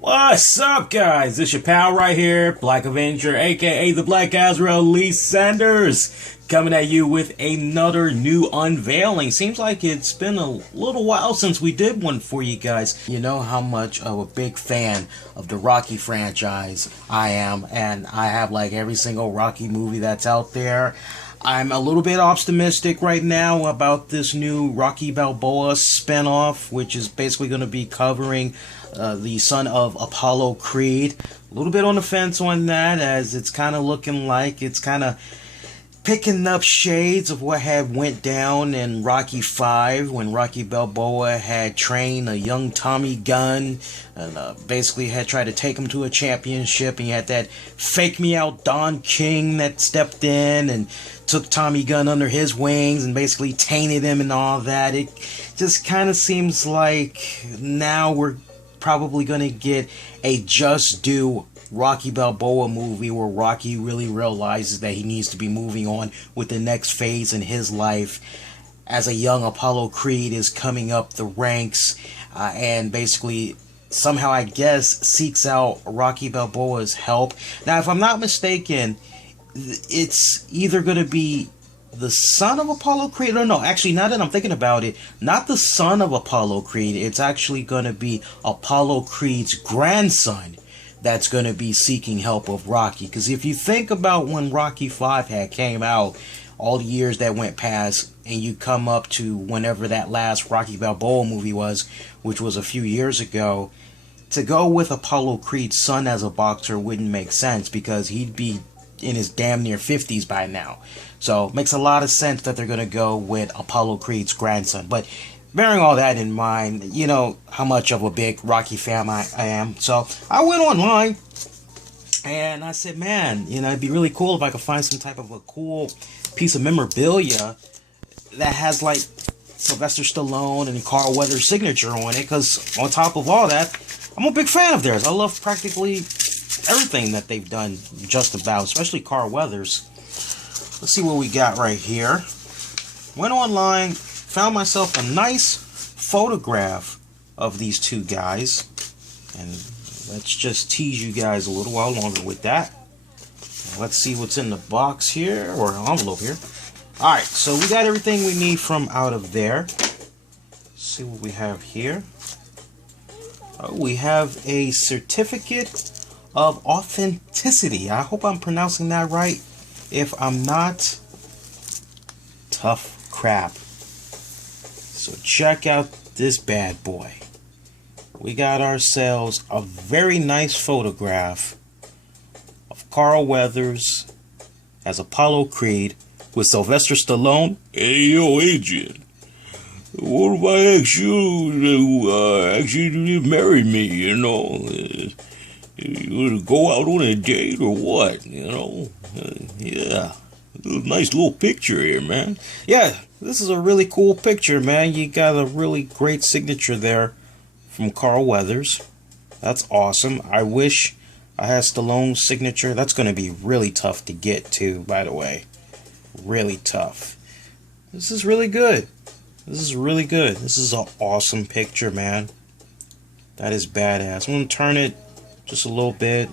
What's up, guys? It's your pal right here, Black Avenger, aka the Black Azrael, Lee Sanders, coming at you with another new unveiling. Seems like it's been a little while since we did one for you guys. You know how much of a big fan of the Rocky franchise I am, and I have like every single Rocky movie that's out there. I'm a little bit optimistic right now about this new Rocky Balboa spinoff, which is basically going to be covering the son of Apollo Creed. A little bit on the fence on that, as it's kind of looking like it's kind of picking up shades of what had went down in Rocky 5 when Rocky Balboa had trained a young Tommy Gunn and basically had tried to take him to a championship, and you had that fake me out Don King that stepped in and took Tommy Gunn under his wings and basically tainted him and all that. It just kind of seems like now we're probably going to get a just due Rocky Balboa movie where Rocky really realizes that he needs to be moving on with the next phase in his life as a young Apollo Creed is coming up the ranks and basically somehow, I guess, seeks out Rocky Balboa's help. Now, if I'm not mistaken, it's either going to be the son of Apollo Creed. No, actually, now that I'm thinking about it, not the son of Apollo Creed. It's actually going to be Apollo Creed's grandson that's going to be seeking help of Rocky. Because if you think about when Rocky 5 had came out, all the years that went past, and you come up to whenever that last Rocky Balboa movie was, which was a few years ago, to go with Apollo Creed's son as a boxer wouldn't make sense because he'd be in his damn near 50s by now. So it makes a lot of sense that they're going to go with Apollo Creed's grandson. But bearing all that in mind, you know how much of a big Rocky fan I am. So I went online and I said, man, it'd be really cool if I could find some type of a cool piece of memorabilia that has like Sylvester Stallone and Carl Weathers' signature on it. Because on top of all that, I'm a big fan of theirs. I love practically everything that they've done, just about, especially Carl Weathers. Let's see what we got right here. Went online, found myself a nice photograph of these two guys, and let's just tease you guys a little while longer with that. Let's see what's in the box here, or envelope here. Alright, so we got everything we need from out of there. Let's see what we have here. Oh, we have a certificate of authenticity. I hope I'm pronouncing that right. If I'm not, tough crap. So check out this bad boy. We got ourselves a very nice photograph of Carl Weathers as Apollo Creed with Sylvester Stallone. Hey, yo, agent. What if I ask you to actually marry me, You want to go out on a date or what, yeah. Nice little picture here, man. Yeah, this is a really cool picture, man. You got a really great signature there from Carl Weathers. That's awesome. I wish I had Stallone's signature. That's going to be really tough to get to, by the way. Really tough. This is really good. This is really good. This is an awesome picture, man. That is badass. I'm going to turn it just a little bit.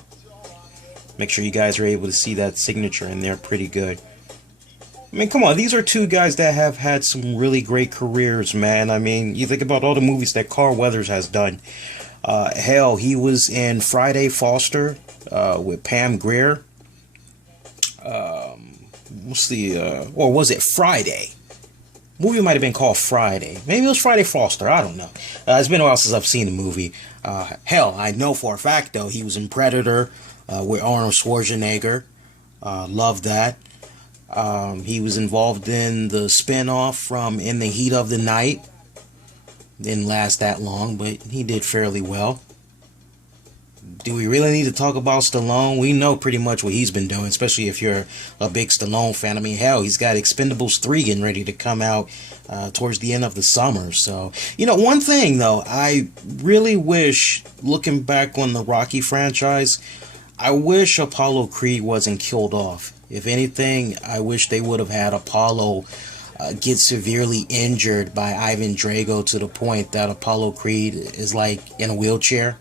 Make sure you guys are able to see that signature in there pretty good. I mean, come on, these are two guys that have had some really great careers, man. I mean, you think about all the movies that Carl Weathers has done. Hell, he was in Friday Foster with Pam Grier. Or was it Friday? Movie might have been called Friday. Maybe it was Friday Foster. I don't know. It's been a while since I've seen the movie. Hell, I know for a fact, though, he was in Predator with Arnold Schwarzenegger. Love that. He was involved in the spin-off from In the Heat of the Night. Didn't last that long, but he did fairly well. Do we really need to talk about Stallone? We know pretty much what he's been doing, especially if you're a big Stallone fan. I mean, hell, he's got Expendables 3 getting ready to come out towards the end of the summer. So, one thing, though, I really wish, looking back on the Rocky franchise, I wish Apollo Creed wasn't killed off. If anything, I wish they would have had Apollo get severely injured by Ivan Drago to the point that Apollo Creed is like in a wheelchair.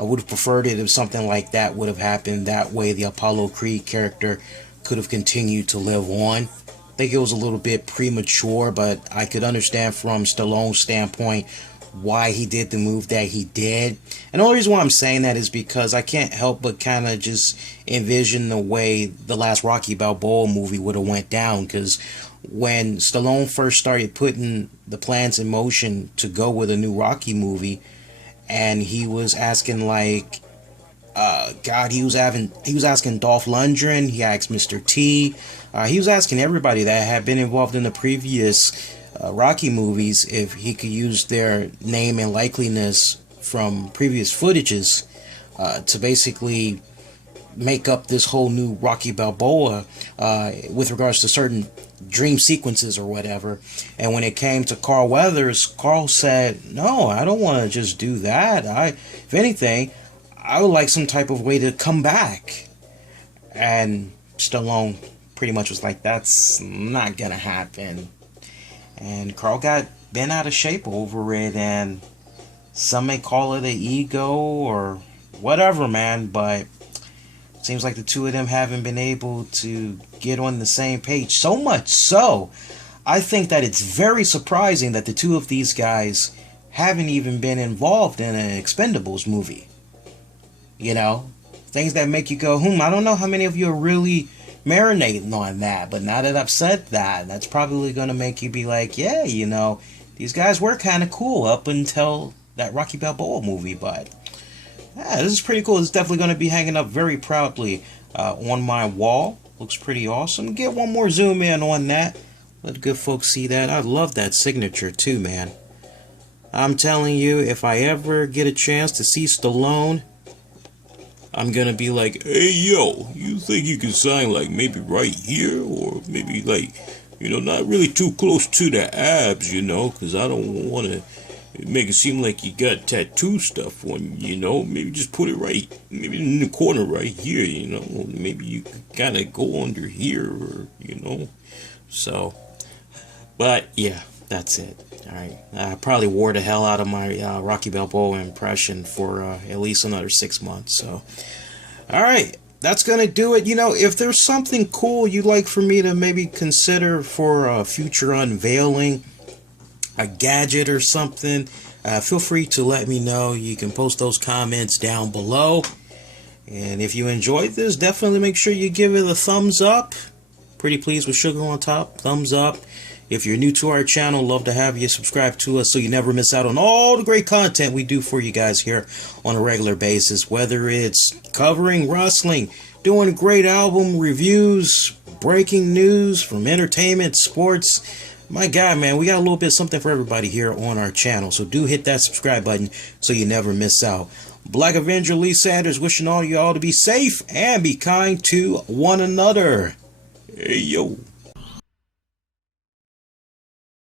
I would have preferred it if something like that would have happened. That way the Apollo Creed character could have continued to live on. I think it was a little bit premature, but I could understand from Stallone's standpoint why he did the move that he did. And the only reason why I'm saying that is because I can't help but kind of just envision the way the last Rocky Balboa movie would have went down, because when Stallone first started putting the plans in motion to go with a new Rocky movie, and he was asking like he was asking Dolph Lundgren, he asked Mr. T, he was asking everybody that had been involved in the previous Rocky movies if he could use their name and likeliness from previous footages to basically make up this whole new Rocky Balboa with regards to certain dream sequences or whatever. And when it came to Carl Weathers, Carl said, no, I don't want to just do that. If anything, I would like some type of way to come back. And Stallone pretty much was like, that's not gonna happen. And Carl got bent out of shape over it, and some may call it an ego or whatever, man, but it seems like the two of them haven't been able to get on the same page. So much so, I think that it's very surprising that the two of these guys haven't even been involved in an Expendables movie. You know, things that make you go, I don't know how many of you are really marinating on that, but now that I've said that, that's probably going to make you be like, yeah, you know, these guys were kind of cool up until that Rocky Balboa movie. But yeah, this is pretty cool. It's definitely going to be hanging up very proudly on my wall. Looks pretty awesome. Get one more zoom in on that, let the good folks see that. I love that signature too, man. I'm telling you, if I ever get a chance to see Stallone, I'm gonna be like, Hey, yo, you think you can sign like maybe right here, or maybe like, you know, not really too close to the abs, you know, because I don't want to make it seem like you got tattoo stuff on, you know. Maybe just put it right, maybe in the corner right here, you know. Maybe you could kind of go under here, or, you know. So, but yeah, that's it. Alright, I probably wore the hell out of my Rocky Balboa impression for at least another 6 months. So, alright, that's going to do it. You know, if there's something cool you'd like for me to maybe consider for a future unveiling, a gadget or something, feel free to let me know. You can post those comments down below. And if you enjoyed this, definitely make sure you give it a thumbs up. Pretty please with sugar on top, thumbs up. If you're new to our channel, love to have you subscribe to us so you never miss out on all the great content we do for you guys here on a regular basis. Whether it's covering wrestling, doing great album reviews, breaking news from entertainment, sports. My God, man, we got a little bit of something for everybody here on our channel. So do hit that subscribe button so you never miss out. Black Avenger Lee Sanders wishing all y'all to be safe and be kind to one another. Hey, yo.